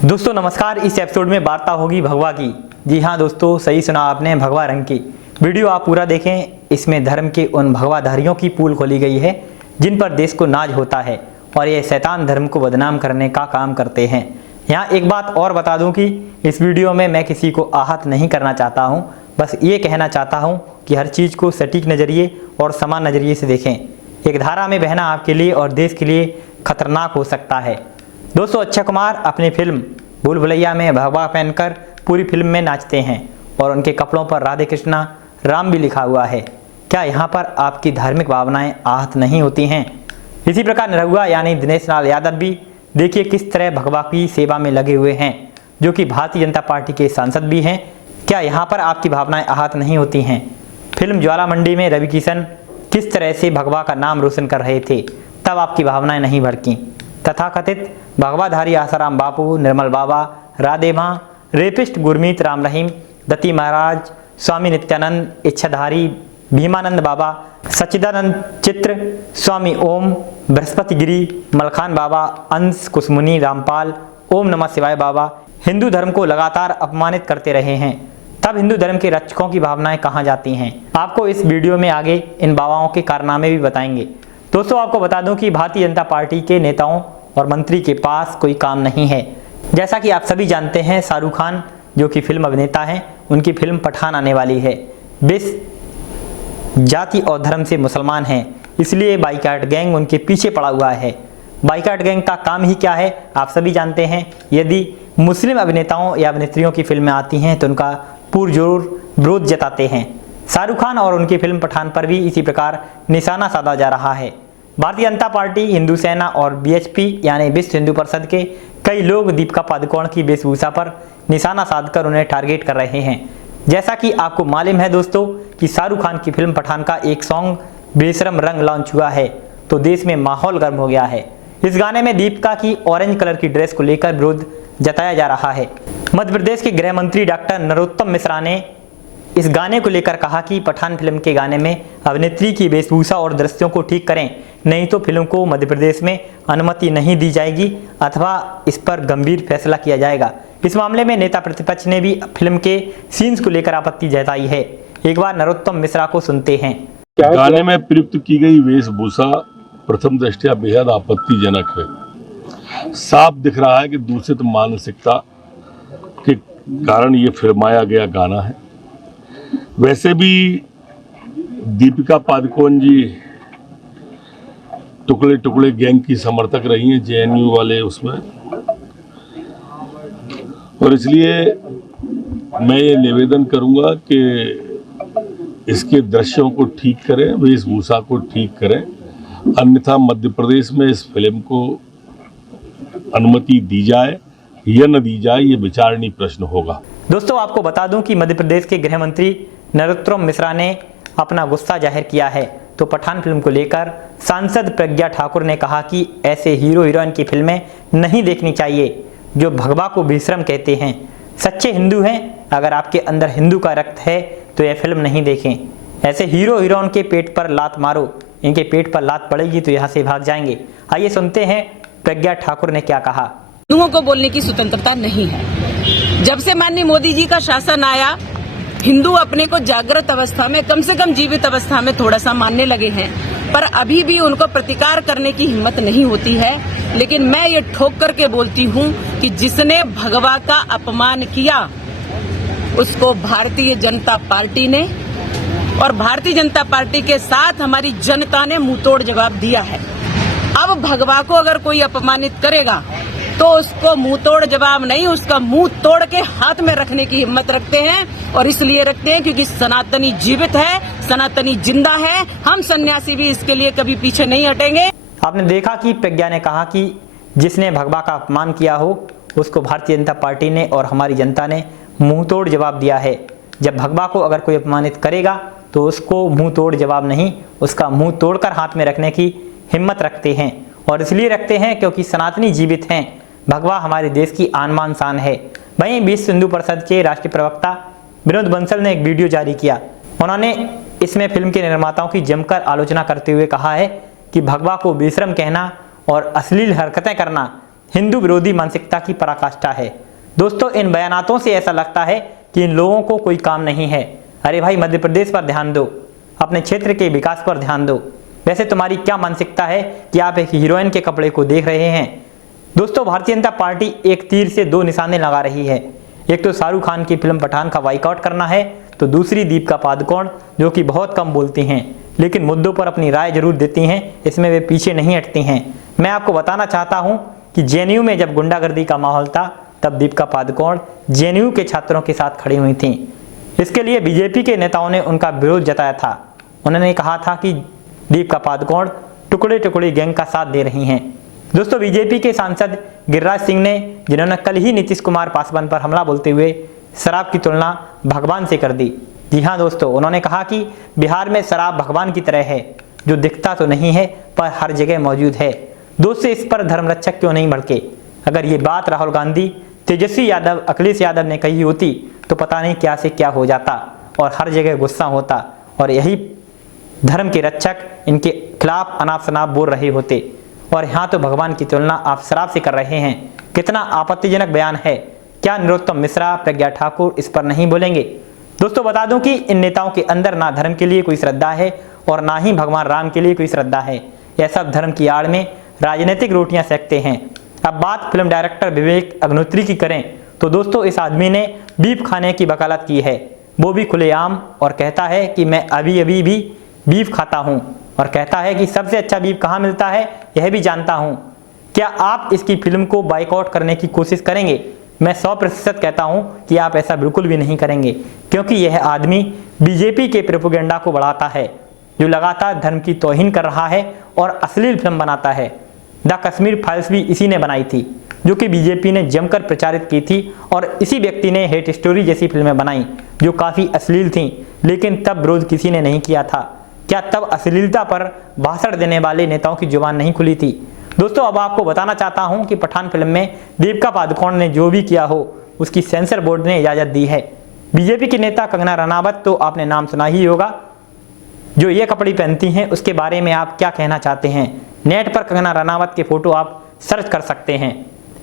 दोस्तों नमस्कार। इस एपिसोड में वार्ता होगी भगवा की। जी हाँ दोस्तों, सही सुना आपने, भगवा रंग की। वीडियो आप पूरा देखें। इसमें धर्म के उन भगवाधारियों की पोल खोली गई है जिन पर देश को नाज होता है और ये शैतान धर्म को बदनाम करने का काम करते हैं। यहाँ एक बात और बता दूं कि इस वीडियो में मैं किसी को आहत नहीं करना चाहता हूँ, बस ये कहना चाहता हूँ कि हर चीज़ को सटीक नज़रिए और समान नज़रिए से देखें। एक धारा में बहना आपके लिए और देश के लिए खतरनाक हो सकता है। दोस्तों, अक्षय कुमार अपनी फिल्म भूल भुलैया में भगवा पहनकर पूरी फिल्म में नाचते हैं और उनके कपड़ों पर राधे कृष्णा राम भी लिखा हुआ है। क्या यहाँ पर आपकी धार्मिक भावनाएं आहत नहीं होती हैं? इसी प्रकार निरहुआ यानी दिनेश लाल यादव भी देखिए किस तरह भगवा की सेवा में लगे हुए हैं, जो कि भारतीय जनता पार्टी के सांसद भी हैं। क्या यहाँ पर आपकी भावनाएं आहत नहीं होती हैं? फिल्म ज्वालामुंडी में रवि किशन किस तरह से भगवा का नाम रोशन कर रहे थे, तब आपकी भावनाएं नहीं भड़कीं। तथाकथित भगवाधारी आसाराम बापू, निर्मल बाबा, राधे माँ, रेपिस्ट गुरमीत राम रहीम, दत्ती महाराज, स्वामी नित्यानंद, इच्छाधारी भीमानंद बाबा, सच्चिदानंद चित्र, स्वामी ओम, बृहस्पति गिरी, मलखान बाबा, अंश कुसमुनि रामपाल, ओम नमः शिवाय बाबा हिंदू धर्म को लगातार अपमानित करते रहे हैं। तब हिंदू धर्म के रक्षकों की भावनाएं कहाँ जाती हैं? आपको इस वीडियो में आगे इन बाबाओं के कारनामे भी बताएंगे। दोस्तों, आपको बता दूं कि भारतीय जनता पार्टी के नेताओं और मंत्री के पास कोई काम नहीं है। जैसा कि आप सभी जानते हैं, शाहरुख खान जो कि फिल्म अभिनेता हैं, उनकी फिल्म पठान आने वाली है। बेस जाति और धर्म से मुसलमान हैं, इसलिए बाइकाट गैंग उनके पीछे पड़ा हुआ है। बाइकाट गैंग का काम ही क्या है आप सभी जानते हैं। यदि मुस्लिम अभिनेताओं या अभिनेत्रियों की फिल्में आती हैं तो उनका पुरजोर विरोध जताते हैं। शाहरुख खान और उनकी फिल्म पठान पर भी इसी प्रकार निशाना साधा जा रहा है। भारतीय जनता पार्टी, हिंदू सेना और बीएचपी यानी विश्व हिंदू परिषद के कई लोग दीपिका पादुकोण की वेशभूषा पर निशाना साधकर उन्हें टारगेट कर रहे हैं। जैसा कि आपको मालूम है दोस्तों कि शाहरुख खान की फिल्म पठान का एक सॉन्ग बेशरम रंग लॉन्च हुआ है तो देश में माहौल गर्म हो गया है। इस गाने में दीपिका की ऑरेंज कलर की ड्रेस को लेकर विरोध जताया जा रहा है। मध्य प्रदेश के गृह मंत्री डॉक्टर नरोत्तम मिश्रा ने इस गाने को लेकर कहा कि पठान फिल्म के गाने में अभिनेत्री की वेशभूषा और दृश्यों को ठीक करें, नहीं तो फिल्म को मध्य प्रदेश में अनुमति नहीं दी जाएगी अथवा इस पर गंभीर फैसला किया जाएगा। इस मामले में नेता प्रतिपक्ष ने भी फिल्म के सीन्स को लेकर आपत्ति जताई है। एक बार नरोत्तम मिश्रा को सुनते हैं। गाने में प्रयुक्त की गई वेशभूषा प्रथम दृष्टया बेहद आपत्तिजनक है। साफ दिख रहा है कि दूषित मानसिकता के कारण ये फिल्माया गया गाना है। वैसे भी दीपिका पादुकोण जी टुकड़े टुकड़े गैंग की समर्थक रही हैं, जेएनयू वाले उसमें, और इसलिए मैं ये निवेदन करूंगा कि इसके दृश्यों को ठीक करें, वेशभूषा को ठीक करें, अन्यथा मध्य प्रदेश में इस फिल्म को अनुमति दी जाए या न दी जाए, ये विचारणीय प्रश्न होगा। दोस्तों, आपको बता दूं कि मध्य प्रदेश के गृह मंत्री नरोत्तम मिश्रा ने अपना गुस्सा जाहिर किया है तो पठान फिल्म को लेकर सांसद प्रज्ञा ठाकुर ने कहा कि ऐसे हीरो हीरोइन की फिल्में नहीं देखनी चाहिए जो भगवा को बेशरम कहते हैं। सच्चे हिंदू हैं, अगर आपके अंदर हिंदू का रक्त है तो यह फिल्म नहीं देखें। ऐसे हीरो हीरोइन के पेट पर लात मारो, इनके पेट पर लात पड़ेगी तो यहाँ से भाग जाएंगे। आइए सुनते हैं प्रज्ञा ठाकुर ने क्या कहा। हिंदुओं को बोलने की स्वतंत्रता नहीं है। जब से माननीय मोदी जी का शासन आया, हिंदू अपने को जागृत अवस्था में, कम से कम जीवित अवस्था में थोड़ा सा मानने लगे हैं, पर अभी भी उनको प्रतिकार करने की हिम्मत नहीं होती है। लेकिन मैं ये ठोक करके बोलती हूँ कि जिसने भगवा का अपमान किया उसको भारतीय जनता पार्टी ने और भारतीय जनता पार्टी के साथ हमारी जनता ने मुंहतोड़ जवाब दिया है। अब भगवा को अगर कोई अपमानित करेगा तो उसको मुंहतोड़ जवाब नहीं, उसका मुंह तोड़ के हाथ में रखने की हिम्मत रखते हैं। और इसलिए रखते हैं क्योंकि सनातनी जीवित है, सनातनी जिंदा है। हम सन्यासी भी इसके लिए कभी पीछे नहीं हटेंगे। आपने देखा कि प्रज्ञा ने कहा कि जिसने भगवा का अपमान किया हो उसको भारतीय जनता पार्टी ने और हमारी जनता ने मुंहतोड़ जवाब दिया है। जब भगवा को अगर कोई अपमानित करेगा तो उसको मुंह तोड़ जवाब नहीं, उसका मुंह तोड़कर हाथ में रखने की हिम्मत रखते हैं। और इसलिए रखते हैं क्योंकि सनातनी जीवित हैं। भगवा हमारे देश की आन बान शान है। वहीं विश्व हिंदू परिषद के राष्ट्रीय प्रवक्ता विनोद बंसल ने एक वीडियो जारी किया। उन्होंने इसमें फिल्म के निर्माताओं की जमकर आलोचना करते हुए कहा है कि भगवा को बेशरम कहना और अश्लील हरकतें करना हिंदू विरोधी मानसिकता की पराकाष्ठा है। दोस्तों, इन बयानातों से ऐसा लगता है कि इन लोगों को कोई काम नहीं है। अरे भाई, मध्य प्रदेश पर ध्यान दो, अपने क्षेत्र के विकास पर ध्यान दो। वैसे तुम्हारी क्या मानसिकता है कि आप एक हीरोइन के कपड़े को देख रहे हैं? दोस्तों, भारतीय जनता पार्टी एक तीर से दो निशाने लगा रही है। एक तो शाहरुख खान की फिल्म पठान का बाइकआउट करना है, तो दूसरी दीपिका पादुकोण, जो कि बहुत कम बोलती हैं लेकिन मुद्दों पर अपनी राय जरूर देती हैं, इसमें वे पीछे नहीं हटती हैं। मैं आपको बताना चाहता हूं कि जेएनयू में जब गुंडागर्दी का माहौल था, तब दीपिका पादुकोण जेएनयू के छात्रों के साथ खड़ी हुई थीं। इसके लिए बीजेपी के नेताओं ने उनका विरोध जताया था। उन्होंने कहा था कि दीपिका पादुकोण टुकड़े टुकड़े गैंग का साथ दे रही हैं। दोस्तों, बीजेपी के सांसद गिरिराज सिंह ने, जिन्होंने कल ही नीतीश कुमार पासवान पर हमला बोलते हुए शराब की तुलना भगवान से कर दी। जी हाँ दोस्तों, उन्होंने कहा कि बिहार में शराब भगवान की तरह है, जो दिखता तो नहीं है पर हर जगह मौजूद है। दोस्तों, इस पर धर्मरक्षक क्यों नहीं भड़के? अगर ये बात राहुल गांधी, तेजस्वी यादव, अखिलेश यादव ने कही होती तो पता नहीं क्या से क्या हो जाता और हर जगह गुस्सा होता और यही धर्म के रक्षक इनके खिलाफ अनाप शनाप बोल रहे होते। और यहाँ तो भगवान की तुलना आप शराब से कर रहे हैं। कितना आपत्तिजनक बयान है। क्या नरोत्तम मिश्रा, प्रज्ञा ठाकुर इस पर नहीं बोलेंगे? दोस्तों, बता दूं कि इन नेताओं के अंदर ना धर्म के लिए कोई श्रद्धा है और ना ही भगवान राम के लिए कोई श्रद्धा है। यह सब धर्म की आड़ में राजनीतिक रोटियां सेकते हैं। अब बात फिल्म डायरेक्टर विवेक अग्निहोत्री की करें तो दोस्तों, इस आदमी ने बीफ खाने की वकालत की है, वो भी खुलेआम, और कहता है कि मैं अभी अभी भी बीफ खाता हूं और कहता है कि सबसे अच्छा बीफ कहाँ मिलता है यह भी जानता हूं। क्या आप इसकी फिल्म को बाइकआउट करने की कोशिश करेंगे? मैं 100% कहता हूं कि आप ऐसा बिल्कुल भी नहीं करेंगे, क्योंकि यह आदमी बीजेपी के प्रोपेगेंडा को बढ़ाता है, जो लगातार धर्म की तौहीन कर रहा है और अश्लील फिल्म बनाता है। द कश्मीर फाइल्स भी इसी ने बनाई थी, जो कि बीजेपी ने जमकर प्रचारित की थी, और इसी व्यक्ति ने हेट स्टोरी जैसी फिल्में बनाई जो काफ़ी अश्लील थीं, लेकिन तब विरोध किसी ने नहीं किया था। क्या तब अश्लीलता पर भाषण देने वाले नेताओं की जुबान नहीं खुली थी? दोस्तों, अब आपको बताना चाहता हूं कि पठान फिल्म में दीपिका पादुकोण ने जो भी किया हो उसकी सेंसर बोर्ड ने इजाजत दी है। बीजेपी के नेता कंगना रनावत, तो आपने नाम सुना ही होगा, जो ये कपड़े पहनती हैं, उसके बारे में आप क्या कहना चाहते हैं? नेट पर कंगना रनावत के फोटो आप सर्च कर सकते हैं।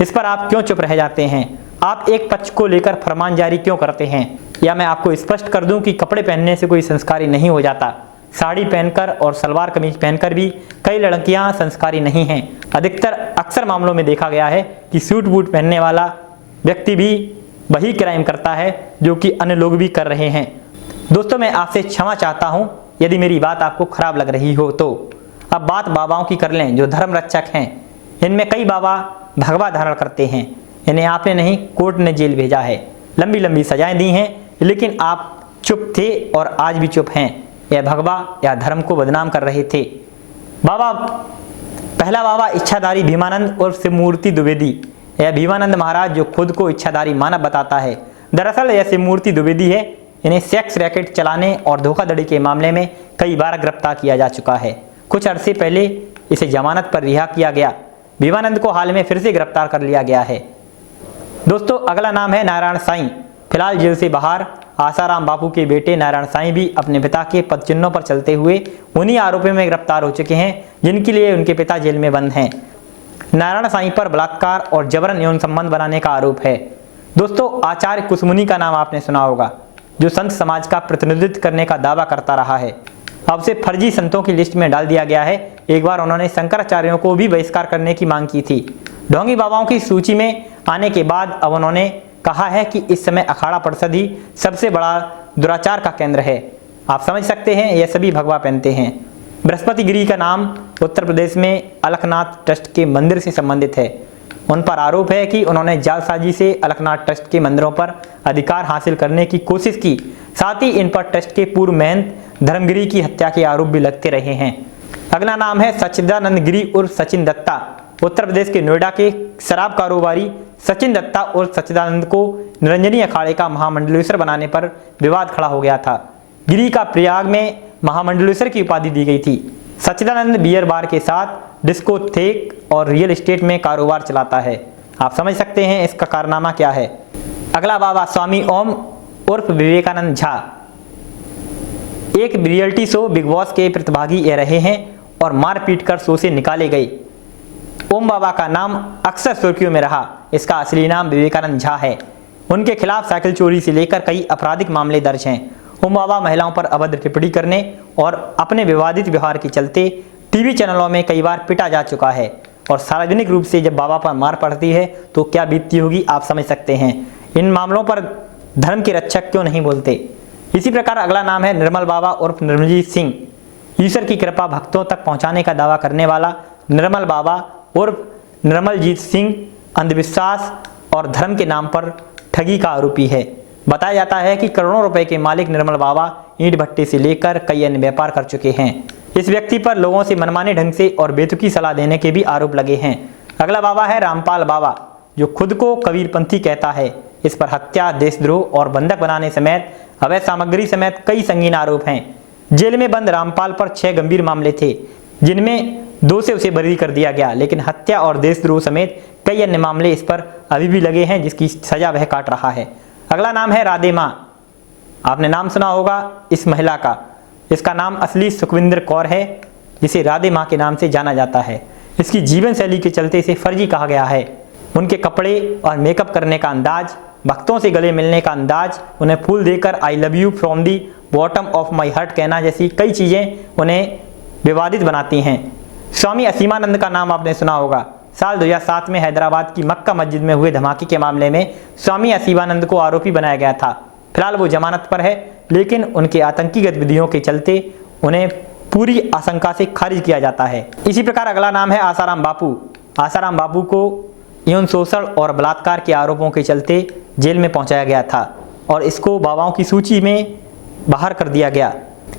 इस पर आप क्यों चुप रह जाते हैं? आप एक पक्ष को लेकर फरमान जारी क्यों करते हैं? या मैं आपको स्पष्ट कर दूं कि कपड़े पहनने से कोई संस्कारी नहीं हो जाता। साड़ी पहनकर और सलवार कमीज पहनकर भी कई लड़कियां संस्कारी नहीं हैं। अक्सर मामलों में देखा गया है कि सूट बूट पहनने वाला व्यक्ति भी वही क्राइम करता है जो कि अन्य लोग भी कर रहे हैं। दोस्तों, मैं आपसे क्षमा चाहता हूं यदि मेरी बात आपको खराब लग रही हो तो। अब बात बाबाओं की कर लें, जो धर्म रक्षक हैं। इनमें कई बाबा भगवा धारण करते हैं। इन्हें आपने नहीं, कोर्ट ने जेल भेजा है, लंबी लंबी सजाएं दी हैं, लेकिन आप चुप थे और आज भी चुप हैं। यह भगवा या धर्म को बदनाम कर रहे थे। पहला बाबा इच्छाधारी भीमानंद और शिवमूर्ति द्विवेदी। यह भीमानंद महाराज जो खुद को इच्छाधारी मानव बताता है, दरअसल यह शिवमूर्ति द्विवेदी है। इन्हें सेक्स रैकेट चलाने और धोखाधड़ी के मामले में कई बार गिरफ्तार किया जा चुका है। कुछ अरसे पहले इसे जमानत पर रिहा किया गया। भीमानंद को हाल में फिर से गिरफ्तार कर लिया गया है। दोस्तों, अगला नाम है नारायण साईं। फिलहाल जेल से बाहर आसाराम बापू के बेटे नारायण साईं भी अपने पिता के पदचिन्हों पर चलते हुए उन्हीं आरोपों में गिरफ्तार हो चुके हैं जिनके लिए उनके पिता जेल में बंद हैं। नारायण साईं पर बलात्कार और जबरन यौन संबंध बनाने का आरोप है। दोस्तों, आचार्य कुसमुनि का नाम आपने सुना होगा, जो संत समाज का प्रतिनिधित्व करने का दावा करता रहा है। अब उसे फर्जी संतों की लिस्ट में डाल दिया गया है। एक बार उन्होंने शंकराचार्यों को भी बहिष्कार करने की मांग की थी। ढोंगी बाबाओं की सूची में आने के बाद अब उन्होंने कहा है कि इस समय अखाड़ा परिषद ही सबसे बड़ा दुराचार का केंद्र है। आप समझ सकते हैं, यह सभी भगवा पहनते हैं। बृहस्पति गिरी का नाम उत्तर प्रदेश में अलखनाथ ट्रस्ट के मंदिर से संबंधित है। उन पर आरोप है कि उन्होंने जालसाजी से अलखनाथ ट्रस्ट के मंदिरों पर अधिकार हासिल करने की कोशिश की। साथ ही इन पर ट्रस्ट के पूर्व महंत धर्मगिरी की हत्या के आरोप भी लगते रहे हैं। अगला नाम है सच्चिदानंद गिरी उर्फ सचिन दत्ता। उत्तर प्रदेश के नोएडा के शराब कारोबारी सचिन दत्ता और सच्चिदानंद को निरंजनी अखाड़े का महामंडलेश्वर बनाने पर विवाद खड़ा हो गया था। गिरी का प्रयाग में महामंडलेश्वर की उपाधि दी गई थी। सच्चिदानंद बियर बार के साथ डिस्कोथेक और रियल एस्टेट में कारोबार चलाता है। आप समझ सकते हैं इसका कारनामा क्या है। अगला बाबा स्वामी ओम उर्फ विवेकानंद झा। एक रियलिटी शो बिग बॉस के प्रतिभागी रहे हैं और मारपीट कर शो से निकाले गए। ओम बाबा का नाम अक्सर सुर्खियों में रहा। इसका असली नाम विवेकानंद झा है। उनके खिलाफ साइकिल चोरी से लेकर कई आपराधिक मामले दर्ज हैं। ओम बाबा महिलाओं पर अभद्र टिप्पणी करने और अपने विवादित व्यवहार के चलते टीवी चैनलों में कई बार पिटा जा चुका है और सार्वजनिक रूप से जब बाबा पर मार पड़ती है तो क्या बीतती होगी आप समझ सकते हैं। इन मामलों पर धर्म के रक्षक क्यों नहीं बोलते। इसी प्रकार अगला नाम है निर्मल बाबा उर्फ निर्मलजीत सिंह। ईश्वर की कृपा भक्तों तक पहुंचाने का दावा करने वाला निर्मल बाबा उर्फ निर्मलजीत सिंह अंधविश्वास और धर्म के नाम पर ठगी का आरोपी है। बताया जाता है कि करोड़ों रुपए के मालिक निर्मल बाबा ईंट भट्टे से लेकर कई अन्य व्यापार कर चुके हैं। इस व्यक्ति पर लोगों से मनमाने ढंग से और बेतुकी सलाह देने के भी आरोप लगे हैं। अगला बाबा है रामपाल बाबा, जो खुद को कबीरपंथी कहता है। इस पर हत्या, देशद्रोह और बंधक बनाने समेत अवैध सामग्री समेत कई संगीन आरोप हैं। जेल में बंद रामपाल पर 6 गंभीर मामले थे, जिनमें 2 से उसे बरी कर दिया गया, लेकिन हत्या और देशद्रोह समेत कई अन्य मामले इस पर अभी भी लगे हैं, जिसकी सजा वह काट रहा है। अगला नाम है राधे माँ। आपने नाम सुना होगा इस महिला का। इसका नाम असली सुखविंदर कौर है, जिसे राधे माँ के नाम से जाना जाता है। इसकी जीवन शैली के चलते इसे फर्जी कहा गया है। उनके कपड़े और मेकअप करने का अंदाज, भक्तों से गले मिलने का अंदाज, उन्हें फूल देकर I love you from the bottom of my heart कहना जैसी कई चीज़ें उन्हें विवादित बनाती हैं। स्वामी असीमानंद का नाम आपने सुना होगा। साल 2007 में हैदराबाद की मक्का मस्जिद में हुए धमाके के मामले में स्वामी असीमानंद को आरोपी बनाया गया था। फिलहाल वो जमानत पर है, लेकिन उनके आतंकी गतिविधियों के चलते उन्हें पूरी आशंका से खारिज किया जाता है। इसी प्रकार अगला नाम है आसाराम बापू। आसाराम बापू को यौन शोषण और बलात्कार के आरोपों के चलते जेल में पहुंचाया गया था और इसको बाबाओं की सूची में बाहर कर दिया गया।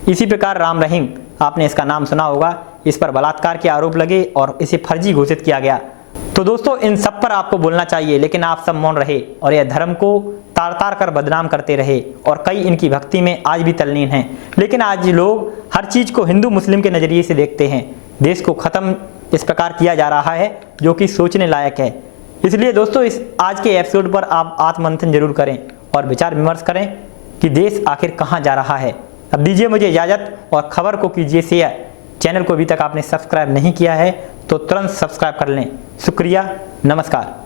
इसी प्रकार राम रहीम, आपने इसका नाम सुना होगा। इस पर बलात्कार के आरोप लगे और इसे फर्जी घोषित किया गया। तो दोस्तों, इन सब पर आपको बोलना चाहिए, लेकिन आप सब मौन रहे और यह धर्म को तार तार कर बदनाम करते रहे और कई इनकी भक्ति में आज भी तल्लीन हैं। लेकिन आज लोग हर चीज को हिंदू मुस्लिम के नजरिए से देखते हैं। देश को खत्म इस प्रकार किया जा रहा है, जो कि सोचने लायक है। इसलिए दोस्तों, इस आज के एपिसोड पर आप आत्ममंथन जरूर करें और विचार विमर्श करें कि देश आखिर कहाँ जा रहा है। अब दीजिए मुझे इजाजत और खबर को कीजिए शेयर। चैनल को अभी तक आपने सब्सक्राइब नहीं किया है तो तुरंत सब्सक्राइब कर लें। शुक्रिया, नमस्कार।